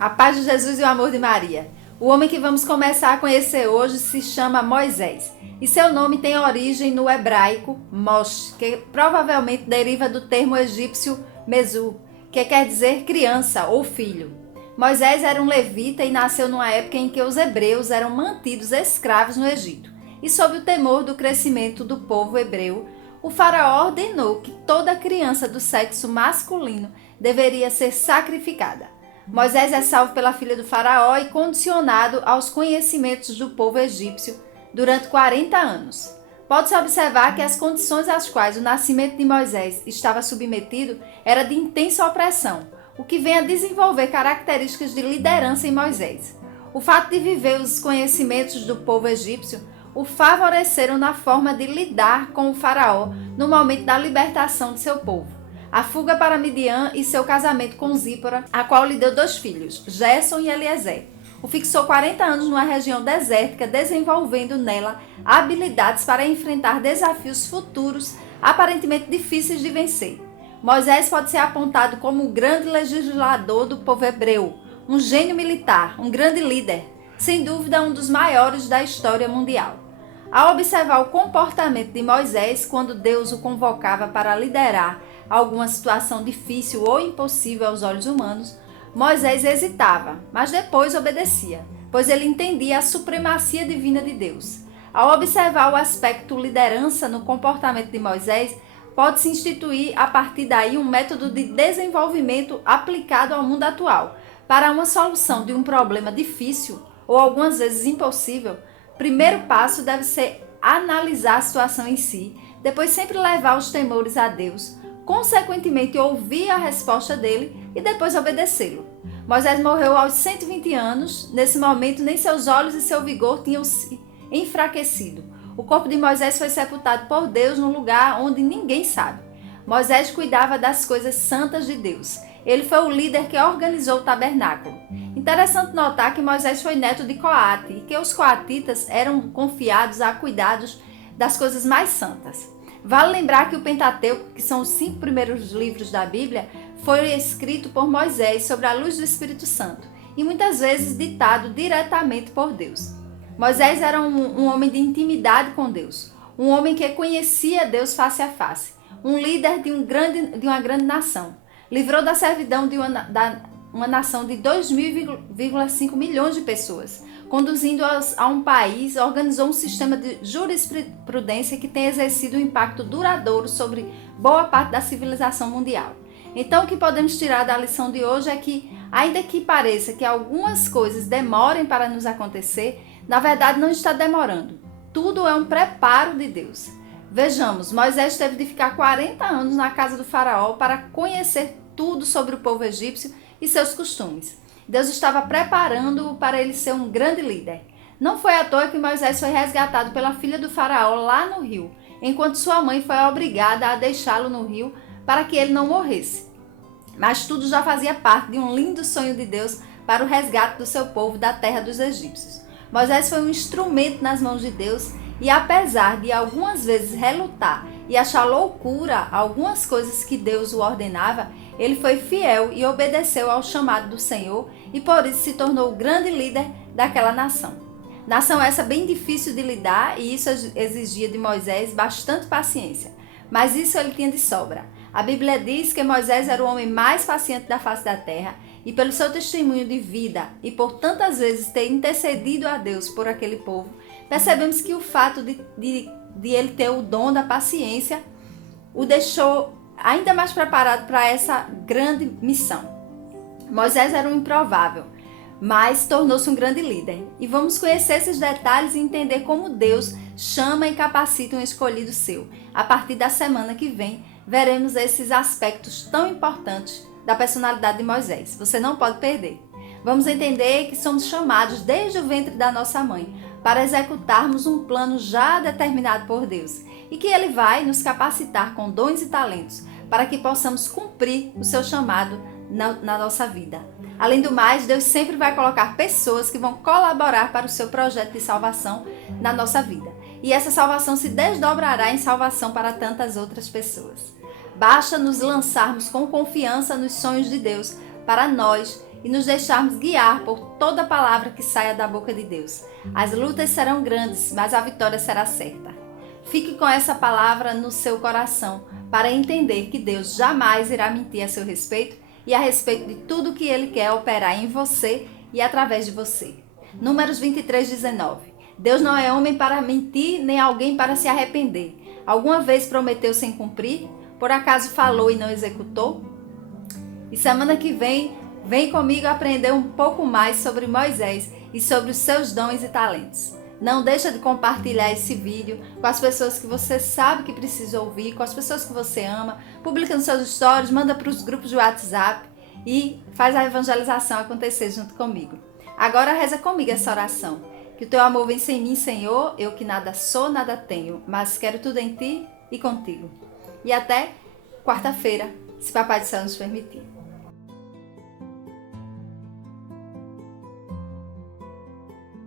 A paz de Jesus e o amor de Maria. O homem que vamos começar a conhecer hoje se chama Moisés. E seu nome tem origem no hebraico Mosh, que provavelmente deriva do termo egípcio Mesu, que quer dizer criança ou filho. Moisés era um levita e nasceu numa época em que os hebreus eram mantidos escravos no Egito. E sob o temor do crescimento do povo hebreu, o faraó ordenou que toda criança do sexo masculino deveria ser sacrificada. Moisés é salvo pela filha do faraó e condicionado aos conhecimentos do povo egípcio durante 40 anos. Pode-se observar que as condições às quais o nascimento de Moisés estava submetido era de intensa opressão, o que vem a desenvolver características de liderança em Moisés. O fato de viver os conhecimentos do povo egípcio o favoreceram na forma de lidar com o faraó no momento da libertação de seu povo. A fuga para Midian e seu casamento com Zípora, a qual lhe deu 2 filhos, Gerson e Eliezer. O fixou 40 anos numa região desértica, desenvolvendo nela habilidades para enfrentar desafios futuros aparentemente difíceis de vencer. Moisés pode ser apontado como um grande legislador do povo hebreu, um gênio militar, um grande líder, sem dúvida um dos maiores da história mundial. Ao observar o comportamento de Moisés quando Deus o convocava para liderar alguma situação difícil ou impossível aos olhos humanos, Moisés hesitava, mas depois obedecia, pois ele entendia a supremacia divina de Deus. Ao observar o aspecto liderança no comportamento de Moisés, pode-se instituir a partir daí um método de desenvolvimento aplicado ao mundo atual. Para uma solução de um problema difícil ou algumas vezes impossível, o primeiro passo deve ser analisar a situação em si, depois sempre levar os temores a Deus, consequentemente ouvir a resposta dele e depois obedecê-lo. Moisés morreu aos 120 anos, nesse momento nem seus olhos e seu vigor tinham se enfraquecido. O corpo de Moisés foi sepultado por Deus num lugar onde ninguém sabe. Moisés cuidava das coisas santas de Deus. Ele foi o líder que organizou o tabernáculo. Interessante notar que Moisés foi neto de Coate e que os coatitas eram confiados a cuidados das coisas mais santas. Vale lembrar que o Pentateuco, que são os 5 primeiros livros da Bíblia, foi escrito por Moisés sobre a luz do Espírito Santo e muitas vezes ditado diretamente por Deus. Moisés era um homem de intimidade com Deus, um homem que conhecia Deus face a face, um líder de uma grande nação. Livrou da servidão de uma nação de 2,5 milhões de pessoas, conduzindo-as a um país, organizou um sistema de jurisprudência que tem exercido um impacto duradouro sobre boa parte da civilização mundial. Então, o que podemos tirar da lição de hoje é que, ainda que pareça que algumas coisas demorem para nos acontecer, na verdade não está demorando. Tudo é um preparo de Deus. Vejamos, Moisés teve de ficar 40 anos na casa do faraó para conhecer tudo sobre o povo egípcio e seus costumes. Deus estava preparando-o para ele ser um grande líder. Não foi à toa que Moisés foi resgatado pela filha do faraó lá no rio, enquanto sua mãe foi obrigada a deixá-lo no rio para que ele não morresse. Mas tudo já fazia parte de um lindo sonho de Deus para o resgate do seu povo da terra dos egípcios. Moisés foi um instrumento nas mãos de Deus e, apesar de algumas vezes relutar e achar loucura algumas coisas que Deus o ordenava, ele foi fiel e obedeceu ao chamado do Senhor e por isso se tornou o grande líder daquela nação. Nação essa bem difícil de lidar e isso exigia de Moisés bastante paciência, mas isso ele tinha de sobra. A Bíblia diz que Moisés era o homem mais paciente da face da terra e pelo seu testemunho de vida e por tantas vezes ter intercedido a Deus por aquele povo, percebemos que o fato de ele ter o dom da paciência o deixou ainda mais preparado para essa grande missão. Moisés era um improvável, mas tornou-se um grande líder. E vamos conhecer esses detalhes e entender como Deus chama e capacita um escolhido seu. A partir da semana que vem, veremos esses aspectos tão importantes da personalidade de Moisés. Você não pode perder. Vamos entender que somos chamados desde o ventre da nossa mãe para executarmos um plano já determinado por Deus e que Ele vai nos capacitar com dons e talentos para que possamos cumprir o seu chamado na nossa vida. Além do mais, Deus sempre vai colocar pessoas que vão colaborar para o seu projeto de salvação na nossa vida. E essa salvação se desdobrará em salvação para tantas outras pessoas. Basta nos lançarmos com confiança nos sonhos de Deus para nós e nos deixarmos guiar por toda palavra que saia da boca de Deus. As lutas serão grandes, mas a vitória será certa. Fique com essa palavra no seu coração para entender que Deus jamais irá mentir a seu respeito e a respeito de tudo que Ele quer operar em você e através de você. Números 23:19. Deus não é homem para mentir, nem alguém para se arrepender. Alguma vez prometeu sem cumprir? Por acaso falou e não executou? E semana que vem comigo aprender um pouco mais sobre Moisés e sobre os seus dons e talentos. Não deixa de compartilhar esse vídeo com as pessoas que você sabe que precisa ouvir, com as pessoas que você ama. Publica nos seus stories, manda para os grupos de WhatsApp e faz a evangelização acontecer junto comigo. Agora reza comigo essa oração. Que o teu amor vença em mim, Senhor, eu que nada sou, nada tenho, mas quero tudo em ti e contigo. E até quarta-feira, se Papai do Céu nos permitir.